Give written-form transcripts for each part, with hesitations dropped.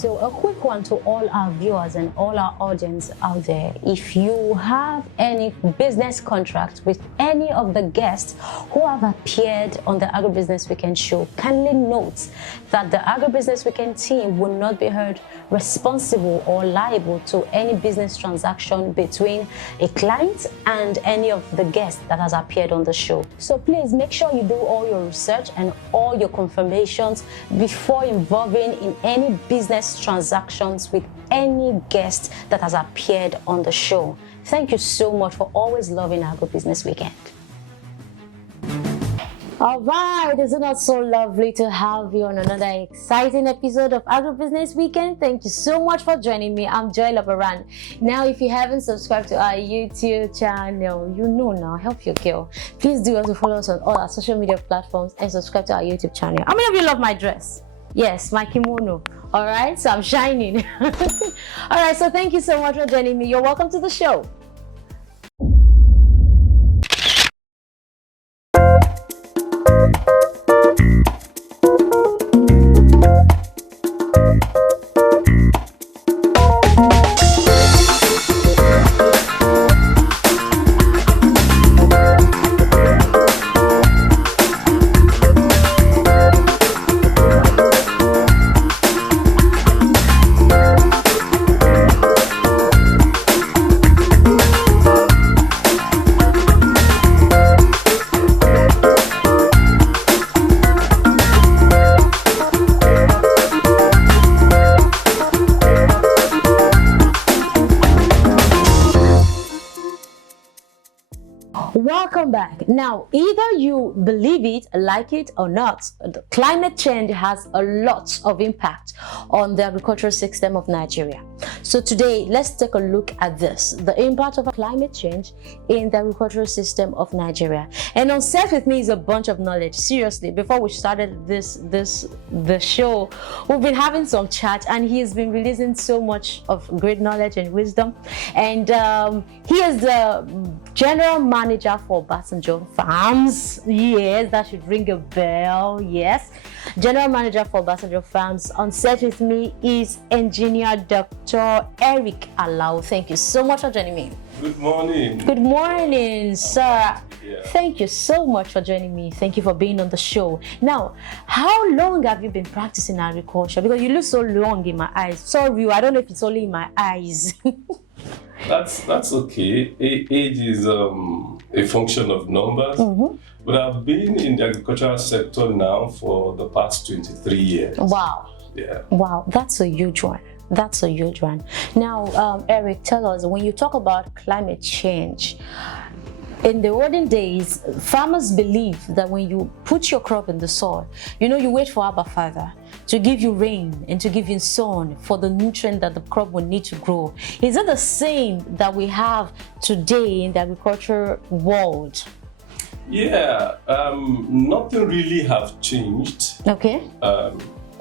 So a quick one to all our viewers and all our audience out there. If you have any business contracts with any of the guests who have appeared on the Agribusiness Weekend show, kindly note that the Agribusiness Weekend team will not be held responsible or liable to any business transaction between a client and any of the guests that has appeared on the show. So please make sure you do all your research and all your confirmations before involving in any business transactions with any guest that has appeared on the show. Thank you so much for always loving Agribusiness Weekend. All right, isn't it so lovely to have you on another exciting episode of Agribusiness Weekend? Thank you so much for joining me. I'm Joy Labaran. Now, if you haven't subscribed to our YouTube channel, you know now, help your girl. Please do also follow us on all our social media platforms and subscribe to our YouTube channel. How many of you love my dress? Yes, my kimono. All right, so I'm shining. All right, so thank you so much for joining me. You're welcome to the show. Welcome back. Now, either you believe it, like it or not, climate change has a lot of impact on the agricultural system of Nigeria. So today, let's take a look at this, the impact of climate change in the agricultural system of Nigeria. And on set with me is a bunch of knowledge. Seriously, before we started the show, we've been having some chat and he has been releasing so much of great knowledge and wisdom. And he is the general manager for Obasanjo Farms. Yes, that should ring a bell. Yes, general manager for Obasanjo Farms. On set with me is engineer Dr. Eric Alao. Thank you so much for joining me. Good morning. Good morning, sir. Yeah. Thank you so much for joining me. Thank you for being on the show. Now, how long have you been practicing agriculture? Because you look so long in my eyes. Sorry, I don't know if it's only in my eyes. That's okay. Age is a function of numbers. But I've been in the agricultural sector now for the past 23 years. Wow. Yeah. Wow, that's a huge one. That's a huge one. Now, Eric, tell us, when you talk about climate change, in the olden days, farmers believe that when you put your crop in the soil, you wait for Abba Father to give you rain and to give you sun for the nutrient that the crop will need to grow. Is it the same that we have today in the agriculture world? Yeah, nothing really has changed. Okay.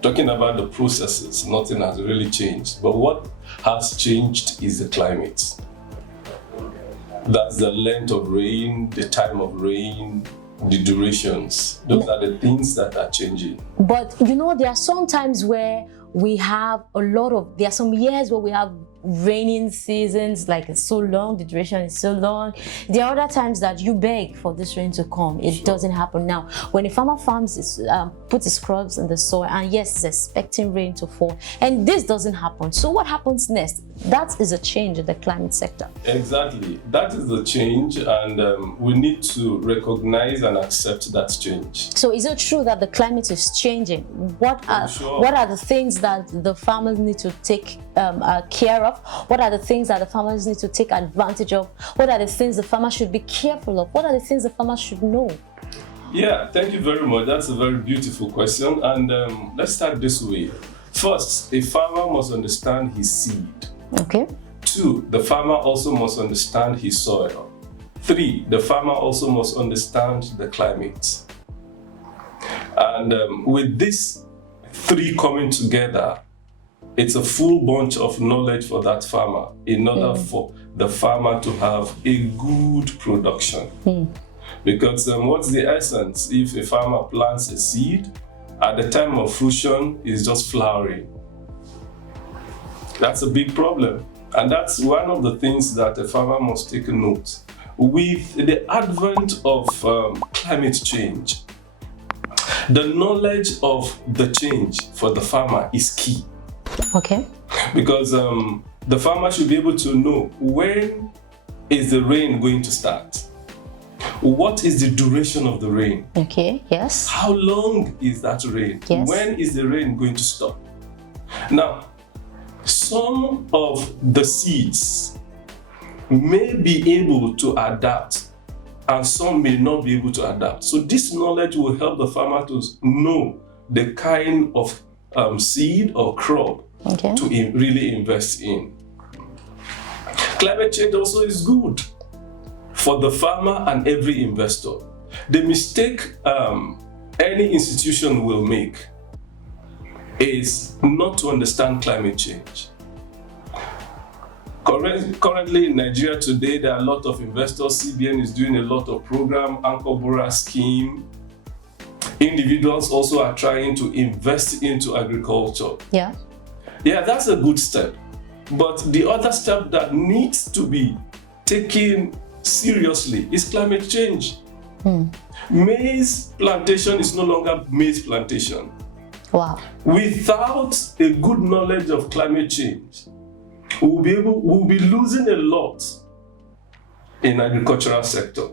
Talking about the processes, nothing has really changed. But what has changed is the climate. That's the length of rain, the time of rain, the durations. Those are the things that are changing. But there are some times where we have there are some years where we have raining seasons, like it's so long, the duration is so long. There are other times that you beg for this rain to come. It doesn't happen. Now, when a farmer puts his crops in the soil and yes, is expecting rain to fall, and this doesn't happen. So what happens next? That is a change in the climate sector. Exactly. That is the change, and we need to recognize and accept that change. So is it true that the climate is changing? What are the things that the farmers need to take care of? What are the things that the farmers need to take advantage of? What are the things the farmers should be careful of? What are the things the farmers should know? Yeah, thank you very much. That's a very beautiful question. And let's start this way. First, a farmer must understand his seed. Okay. 2, the farmer also must understand his soil. 3, the farmer also must understand the climate. And with these 3 coming together, it's a full bunch of knowledge for that farmer in order for the farmer to have a good production. Because what's the essence? If a farmer plants a seed, at the time of fruition, it's just flowering. That's a big problem. And that's one of the things that a farmer must take a note. With the advent of climate change, the knowledge of the change for the farmer is key. Okay. Because the farmer should be able to know when is the rain going to start? What is the duration of the rain? Okay, yes. How long is that rain? Yes. When is the rain going to stop? Now, some of the seeds may be able to adapt and some may not be able to adapt. So this knowledge will help the farmer to know the kind of seed or crop to really invest in. Climate change also is good for the farmer and every investor. The mistake any institution will make is not to understand climate change. Currently in Nigeria today, there are a lot of investors. CBN is doing a lot of program, Anchor Borrower scheme. Individuals also are trying to invest into agriculture. Yeah. Yeah, that's a good step. But the other step that needs to be taken seriously is climate change. Maize plantation is no longer maize plantation. Wow. Without a good knowledge of climate change, we'll be losing a lot in agricultural sector.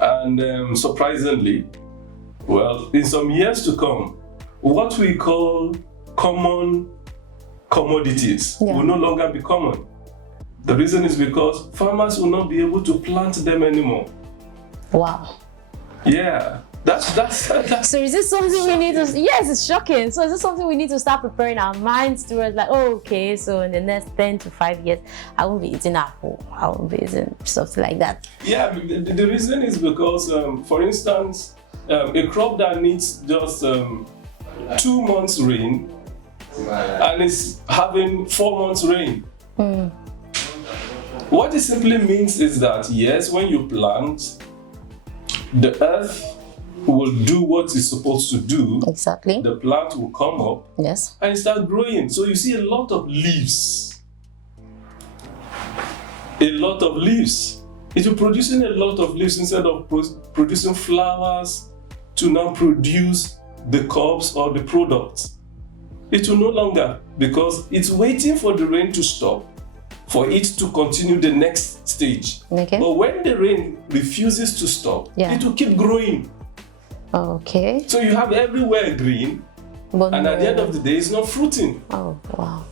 And surprisingly, well, in some years to come, what we call common commodities will no longer be common. The reason is because farmers will not be able to plant them anymore. Wow. Yeah. That's So is this something we need to, yes, it's shocking. So is this something we need to start preparing our minds towards, like, oh, okay, so in the next 10 to 5 years, I won't be eating apple, I won't be eating something like that. Yeah, the reason is because, for instance, a crop that needs just 2 months rain and is having 4 months rain. What it simply means is that, yes, when you plant, the earth will do what it's supposed to do. Exactly. The plant will come up. Yes. And start growing. So you see a lot of leaves. A lot of leaves. If you're producing a lot of leaves instead of producing flowers to now produce the crops or the products, it will no longer, because it's waiting for the rain to stop for it to continue the next stage. Okay. But when the rain refuses to stop, it will keep growing. Okay. So you have everywhere green, but and at the end of the day, it's not fruiting. Oh, wow.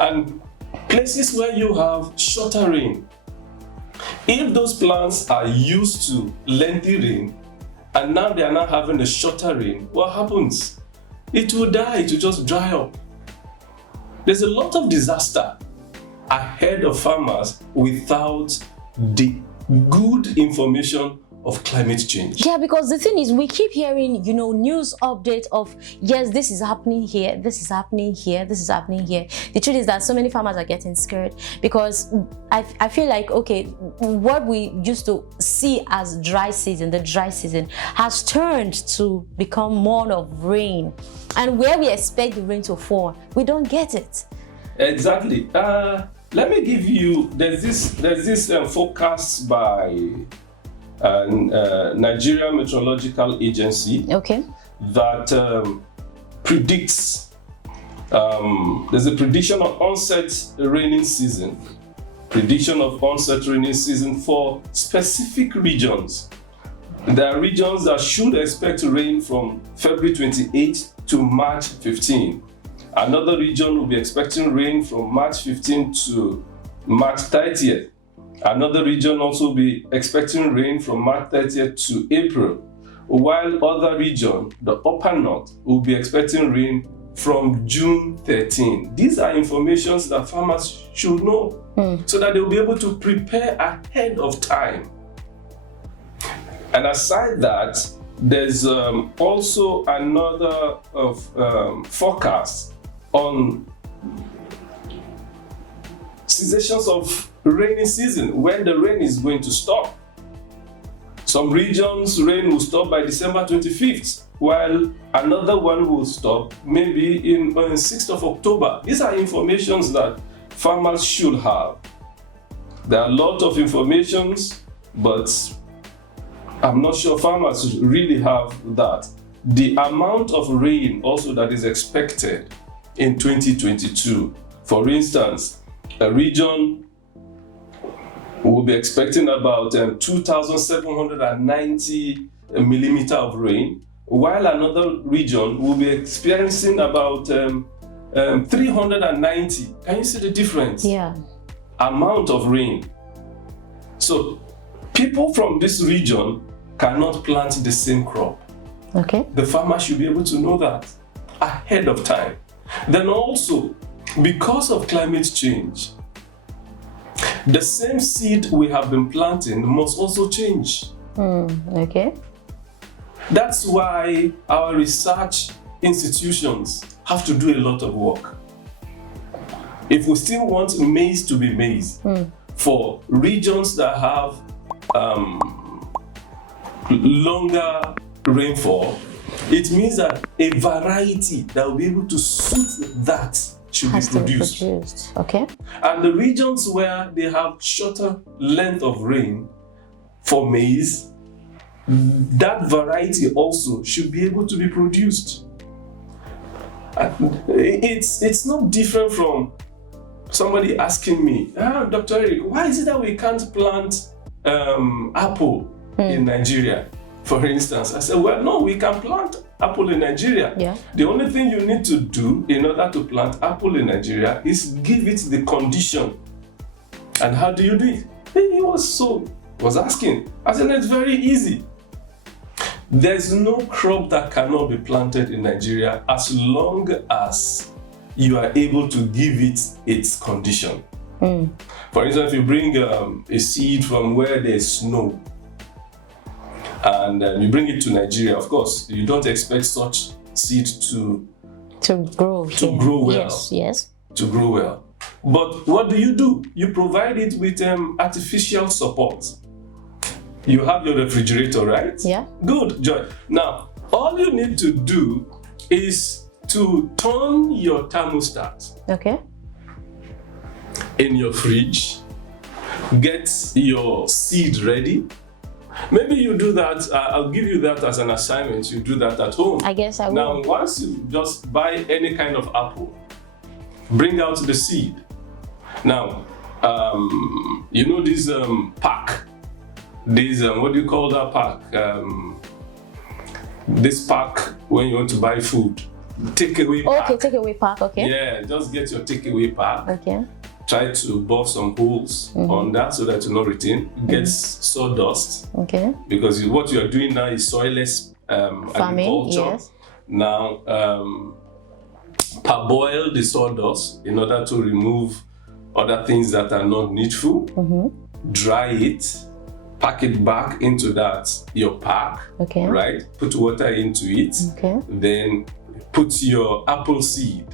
And places where you have shorter rain, if those plants are used to lengthy rain, and now they are not having a shorter rain, what happens? It will die, it will just dry up. There's a lot of disaster ahead of farmers without the good information of climate change. Yeah, because the thing is, we keep hearing, news updates of, yes, this is happening here, this is happening here, this is happening here. The truth is that so many farmers are getting scared because I feel like, okay, what we used to see as dry season, the dry season has turned to become more of rain. And where we expect the rain to fall, we don't get it. Exactly. Let me give you, there's this forecast by Nigeria Meteorological Agency that predicts, there's a prediction of onset rainy season for specific regions. There are regions that should expect rain from February 28 to March 15. Another region will be expecting rain from March 15 to March 30th. Another region also will be expecting rain from March 30th to April, while other region, the upper north, will be expecting rain from June 13. These are informations that farmers should know so that they'll be able to prepare ahead of time. And aside that, there's also another forecast on cessations of rainy season, when the rain is going to stop. Some regions, rain will stop by December 25th. while another one will stop maybe on 6th of October. These are informations that farmers should have. There are a lot of informations, but I'm not sure farmers really have that. The amount of rain also that is expected in 2022. For instance, a region will be expecting about 2,790 millimeter of rain, while another region will be experiencing about 390. Can you see the difference? Yeah. Amount of rain. So people from this region cannot plant the same crop. Okay. The farmer should be able to know that ahead of time. Then also, because of climate change, the same seed we have been planting must also change. Okay. That's why our research institutions have to do a lot of work. If we still want maize to be maize, for regions that have longer rainfall, it means that a variety that will be able to suit that should be produced. Okay. And the regions where they have shorter length of rain for maize, that variety also should be able to be produced. It's not different from somebody asking me, Dr. Eric, why is it that we can't plant apple in Nigeria, for instance? I said, well, no, we can plant apple in Nigeria. Yeah. The only thing you need to do in order to plant apple in Nigeria is give it the condition. And how do you do it? He was asking. I said, it's very easy. There's no crop that cannot be planted in Nigeria as long as you are able to give it its condition. For instance, if you bring a seed from where there's snow and you bring it to Nigeria, of course, you don't expect such seed to grow well. Yes. To grow well. But what do? You provide it with artificial support. You have your refrigerator, right? Yeah. Good, Joy. Now, all you need to do is to turn your thermostat. Okay. In your fridge, get your seed ready. Maybe you do that, I'll give you that as an assignment, you do that at home. I guess I will. Now, once you just buy any kind of apple, bring out the seed. Now, you know this pack, this, what do you call that pack? This pack when you want to buy food, takeaway pack. Okay, takeaway pack, okay. Yeah, just get your takeaway pack. Okay. Try to buff some holes on that so that it will not retain. Get sawdust. Okay. Because what you are doing now is soilless agriculture. Yes. Now, parboil the sawdust in order to remove other things that are not needful. Dry it, pack it back into your pack. Okay. Right? Put water into it. Okay. Then put your apple seed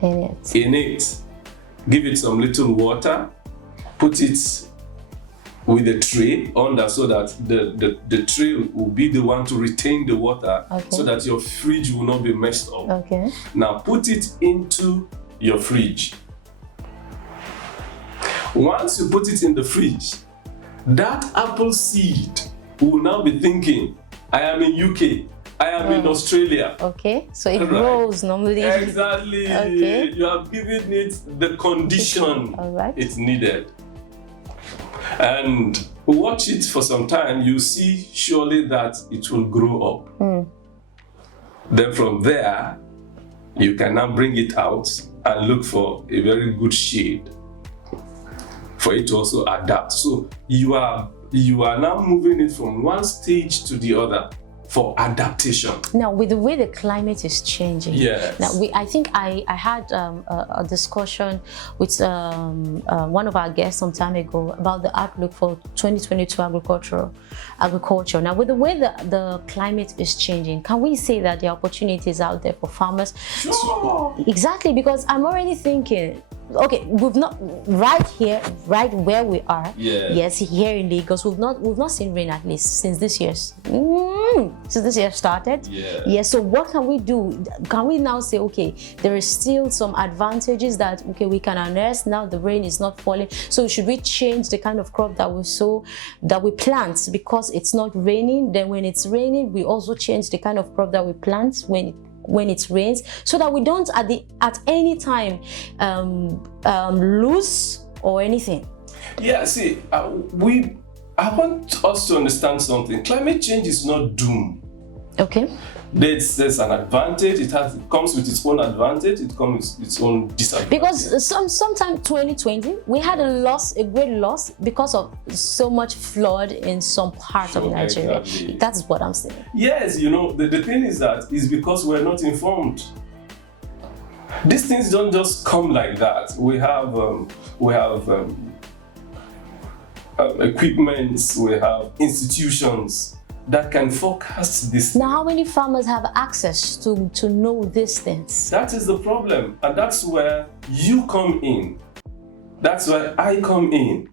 In it. Give it some little water, put it with a tray under so that the tray will be the one to retain the water, so that your fridge will not be messed up. Okay. Now put it into your fridge. Once you put it in the fridge, that apple seed will now be thinking, I am in UK, I am in Australia. Okay, so it grows normally. Exactly. Okay. You have given it the condition it's needed. And watch it for some time, you see surely that it will grow up. Then from there, you can now bring it out and look for a very good shade for it to also adapt. So you are now moving it from one stage to the other for adaptation. Now, with the way the climate is changing, yes. Now I think I had a discussion with one of our guests some time ago about the outlook for 2022 agriculture. Now, with the way the climate is changing, can we say that there are opportunities out there for farmers? Sure. Exactly, because I'm already thinking, okay, we've not right here, right where we are. Yeah. Yes, here in Lagos, we've not seen rain at least since this year started. Yeah. Yes. So what can we do? Can we now say, okay, there is still some advantages that okay we can unearth now? The rain is not falling. So should we change the kind of crop that we sow, that we plant because it's not raining? Then when it's raining, we also change the kind of crop that we plant when it rains, so that we don't at any time lose or anything. Yeah, see, I want us to understand something. Climate change is not doom. Okay. There's an advantage. It comes with its own advantage. It comes with its own disadvantage. Because sometime 2020, we had a great loss because of so much flood in some part of Nigeria. Exactly. That's what I'm saying. Yes, the thing is that is because we're not informed. These things don't just come like that. We have equipments, we have institutions that can forecast this. Now, how many farmers have access to know these things? That is the problem, and that's where you come in. That's where I come in,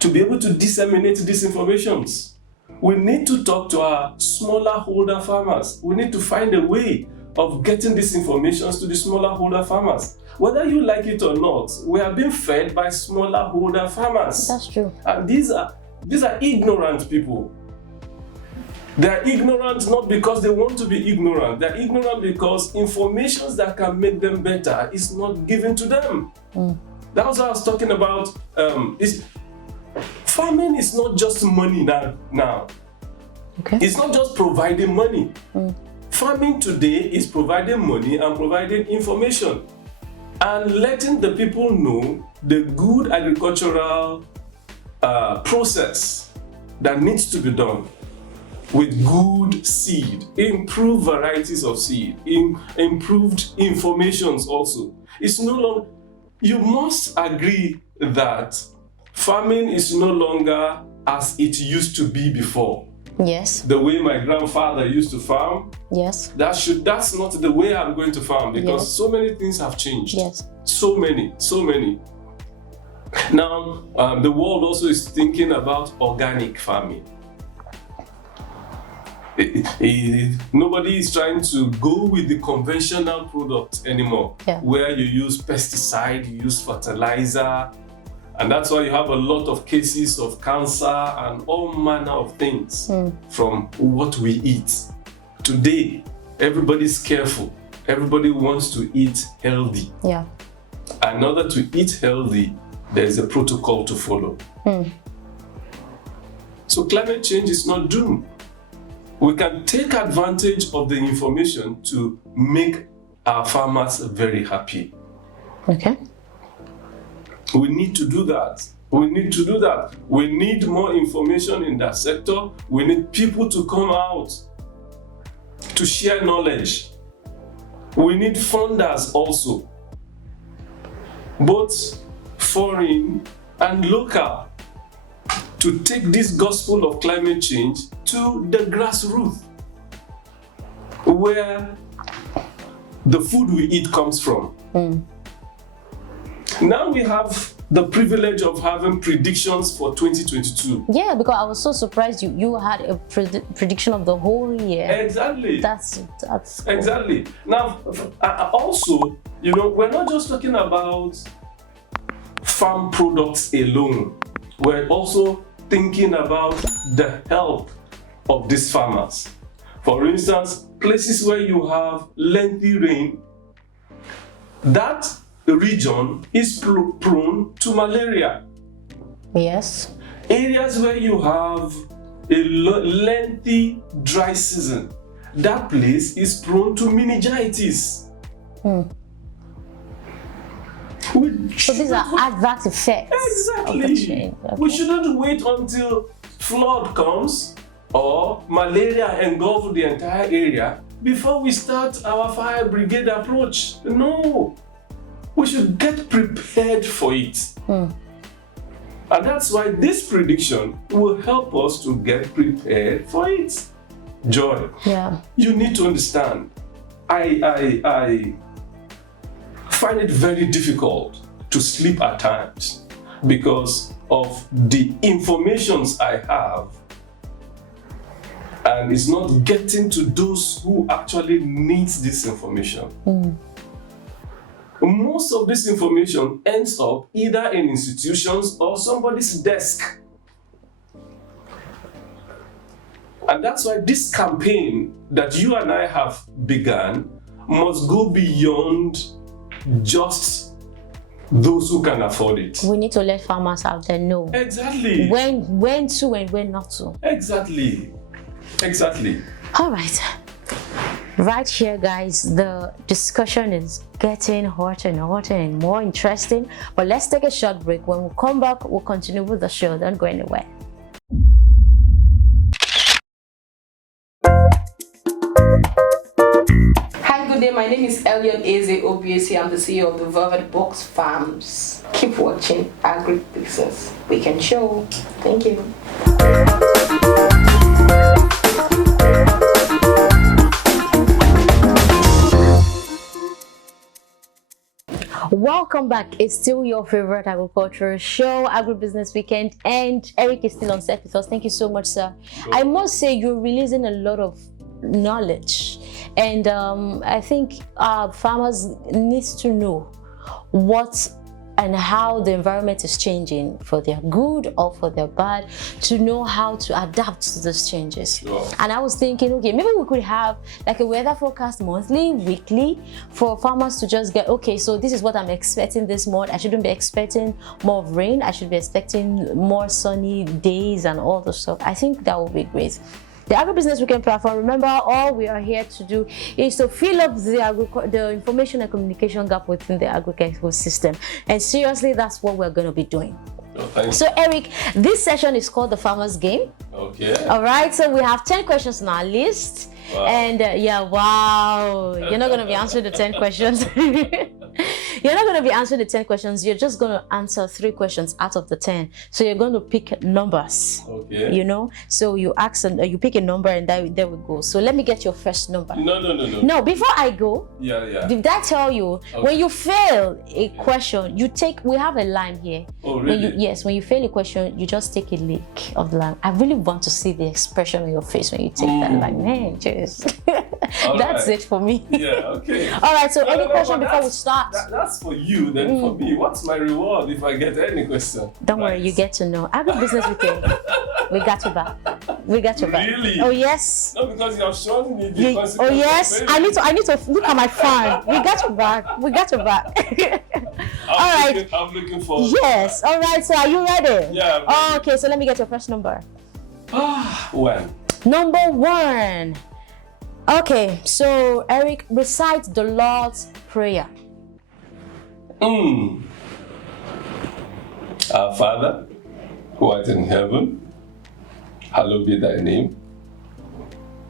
to be able to disseminate these informations. We need to talk to our smaller holder farmers. We need to find a way of getting these informations to the smaller holder farmers. Whether you like it or not, we are being fed by smaller holder farmers. That's true. And these are ignorant people. They are ignorant not because they want to be ignorant. They are ignorant because information that can make them better is not given to them. That was what I was talking about. Farming is not just money now. Okay. It's not just providing money. Farming today is providing money and providing information and letting the people know the good agricultural process that needs to be done with good seed, improved varieties of seed, improved informations also. It's no longer, you must agree that farming is no longer as it used to be before. Yes. The way my grandfather used to farm, yes, that's not the way I'm going to farm, because so many things have changed. Yes. So many. Now, the world also is thinking about organic farming. Nobody is trying to go with the conventional product anymore, where you use pesticide, you use fertilizer, and that's why you have a lot of cases of cancer and all manner of things from what we eat. Today, everybody's careful. Everybody wants to eat healthy. Yeah. In order to eat healthy, there's a protocol to follow. So climate change is not doom. We can take advantage of the information to make our farmers very happy. Okay. We need to do that. We need more information in that sector. We need people to come out to share knowledge. We need funders also, both foreign and local, to take this gospel of climate change to the grassroots, where the food we eat comes from. Now we have the privilege of having predictions for 2022. Yeah, because I was so surprised you had a prediction of the whole year. Exactly. That's cool. Exactly. Now, also, we're not just talking about farm products alone. We're also thinking about the health of these farmers. For instance, places where you have lengthy rain, that region is prone to malaria. Yes. Areas where you have a lengthy dry season, that place is prone to meningitis. So these are adverse effects. Exactly. Of the change. Okay. We shouldn't wait until flood comes or malaria engulfs the entire area before we start our fire brigade approach. No. We should get prepared for it. And that's why this prediction will help us to get prepared for it. Joy, you need to understand, I find it very difficult to sleep at times because of the informations I have, and it's not getting to those who actually needs this information. Most of this information ends up either in institutions or somebody's desk. And that's why this campaign that you and I have begun must go beyond just those who can afford it. We need to let farmers out there know Exactly. when to and when not to. Exactly. All right. Right here, guys, the discussion is getting hotter and hotter and more interesting. But let's take a short break. When we come back, we'll continue with the show. Don't go anywhere. Hi, good day. My name is Elion Eze Obiesi. I'm the CEO of the Velvet Box Farms. Keep watching Agribusiness Weekend Show. Thank you. Welcome back. It's still your favorite agricultural show, Agribusiness Weekend, and Eric is still on set with us. Thank you so much, sir. I must say you're releasing a lot of knowledge, and I think farmers need to know what and how the environment is changing for their good or for their bad, to know how to adapt to those changes. Sure. And I was thinking, okay, maybe we could have like a weather forecast monthly, weekly, for farmers to just get, okay, so this is what I'm expecting this month. I shouldn't be expecting more of rain. I should be expecting more sunny days and all the stuff. I think that would be great. The Agribusiness Weekend platform, remember, all we are here to do is to fill up the information and communication gap within the agricultural system. And seriously, that's what we're going to be doing. Oh, so, Eric, this session is called the Farmer's Game. Okay. All right, so we have 10 questions on our list. Wow. And wow, you're not going to be answering the 10 questions. You're not going to be answering the 10 questions. You're just going to answer 3 questions out of the 10. So you're going to pick numbers. Okay. You know, so you ask and you pick a number, and there we go. So let me get your first number. No. No, before I go, Yeah. did I tell you when you fail a question, we have a lime here. Oh, really? When you fail a question, you just take a lick of the lime. I really want to see the expression on your face when you take that lime. Man, just that's it for me. Yeah, okay. All right, so any question before we start? That's for you, then for me. What's my reward if I get any question? Don't worry, you get to know. Agribusiness Weekend. We got you back. Really? Oh yes. No, because you have shown me the consequences. Oh yes. I need to look at my phone. We got you back. All right. I'm looking forward. Yes. All right. So are you ready? Yeah. Oh, okay. So let me get your first number. When? Number 1. Okay. So Eric, recite the Lord's Prayer. Our Father, who art in heaven, hallowed be thy name.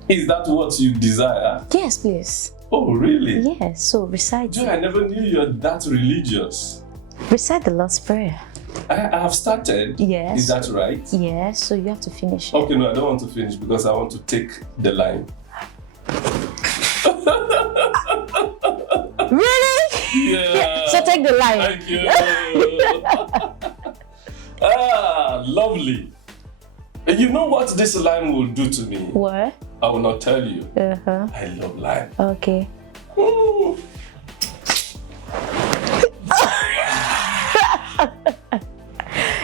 Is that what you desire? Yes, please. Oh, really? Yes. So recite. Joe, I never knew you're that religious. Recite the Lord's Prayer. I have started. Yes. Is that right? Yes. So you have to finish it. Okay, no, I don't want to finish because I want to take the line. Really? Yeah. So take the line. Thank you. Lovely. And you know what this lime will do to me? What? I will not tell you. Uh-huh. I love lime. Okay. Ooh.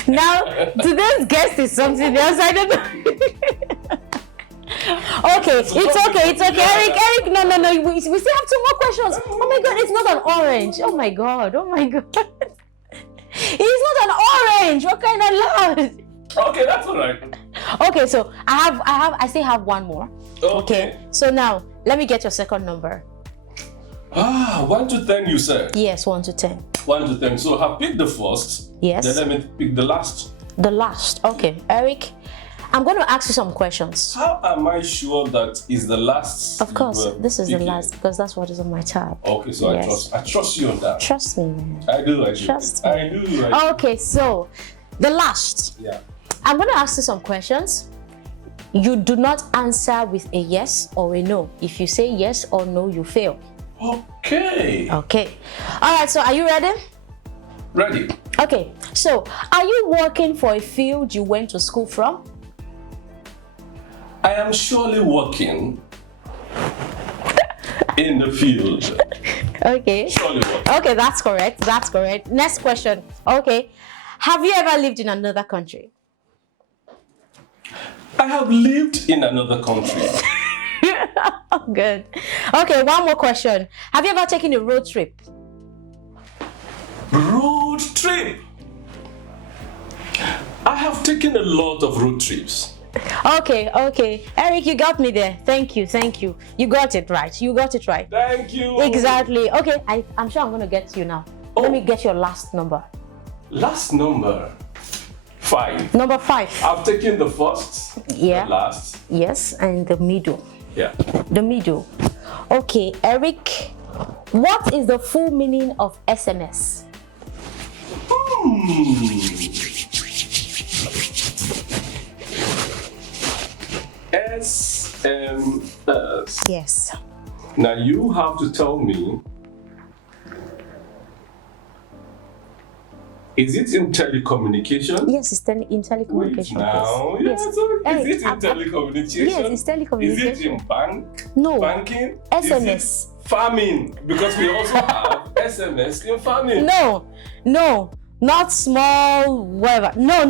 Now, today's guest is something else. I don't know. Okay, it's okay. Eric, no. We still have 2 more questions. Oh my God, it's not an orange. Oh my God. It's not an orange. What kind of love? Okay, that's all right. Okay, so I still have 1 more. Okay. So now let me get your second number. 1 to 10, you said. Yes, 1 to 10. 1 to 10. So I picked the first. Yes. Then let me pick the last. The last. Okay, Eric, I'm going to ask you some questions. How am I sure that is the last? Of course, this is the picking? last because that's what is on my tab. Okay, so Yes. I trust you on that. Trust me, man. I do. Trust I do. Okay, so the last. Yeah. I'm going to ask you some questions. You do not answer with a yes or a no. If you say yes or no, you fail. Okay. Okay. All right, so are you ready? Ready. Okay, so are you working for a field you went to school from? I am surely working in the field. Okay. Surely working. Okay, that's correct. That's correct. Next question. Okay. Have you ever lived in another country? I have lived in another country. Good. Okay, one more question. Have you ever taken a road trip? Road trip. I have taken a lot of road trips. Okay. Eric, you got me there. Thank you. You got it right. Thank you. Exactly. Okay, I'm sure I'm going to get you now. Let me get your last number. Last number. 5. Number 5. I've taken the first, Yeah. the last. Yes, and the middle. Yeah. The middle. Okay, Eric, what is the full meaning of SMS? SMS. Yes. Now you have to tell me, is it in telecommunication? Yes, it's in telecommunication. Wait now. Yes. Yeah, so Hey, is it in telecommunication? Yes, it's telecommunication. Is it in bank? No. Banking? SMS. Is it farming? Because we also have SMS in farming. No, not small, whatever. No,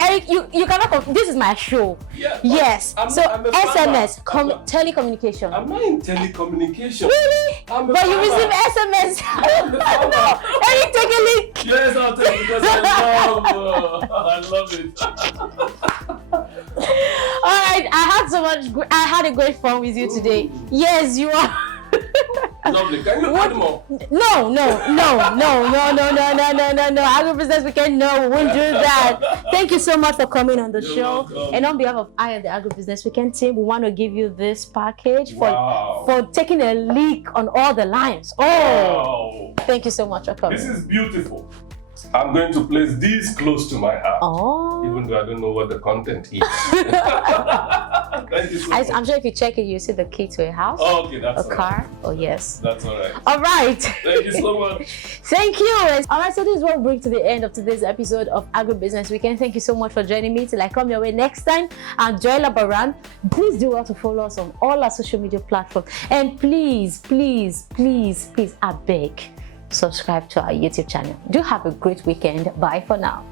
Eric, you cannot. This is my show. Yeah, Yes. I'm so a farmer. SMS, telecommunication. I'm not in telecommunication. Really? I'm a But you farmer. receive SMS. No, Eric, take a link. Yes, I'll take it because I love it. All right, I had a great fun with you today. Yes, you are. Lovely. Can you add more? No. Agribusiness Weekend, no, we won't do that. Thank you so much for coming on the You're show. welcome. And on behalf of I and the Agribusiness Weekend team, we want to give you this package Wow. for taking a leak on all the lines. Oh, Wow. thank you so much for coming. This is beautiful. I'm going to place this close to my heart. Oh. Even though I don't know what the content is. Thank you so much. I'm sure if you check it, you see the key to a house, Oh, okay, that's a all right. car. Oh, yes. That's all right. All right. Thank you so much. Thank you. All right, so this is what we bring to the end of today's episode of Agribusiness Weekend. Thank you so much for joining me. Till I come your way next time, I'm Joy Labaran. Please do well to follow us on all our social media platforms. And please, I beg, subscribe to our YouTube channel. Do have a great weekend. Bye for now.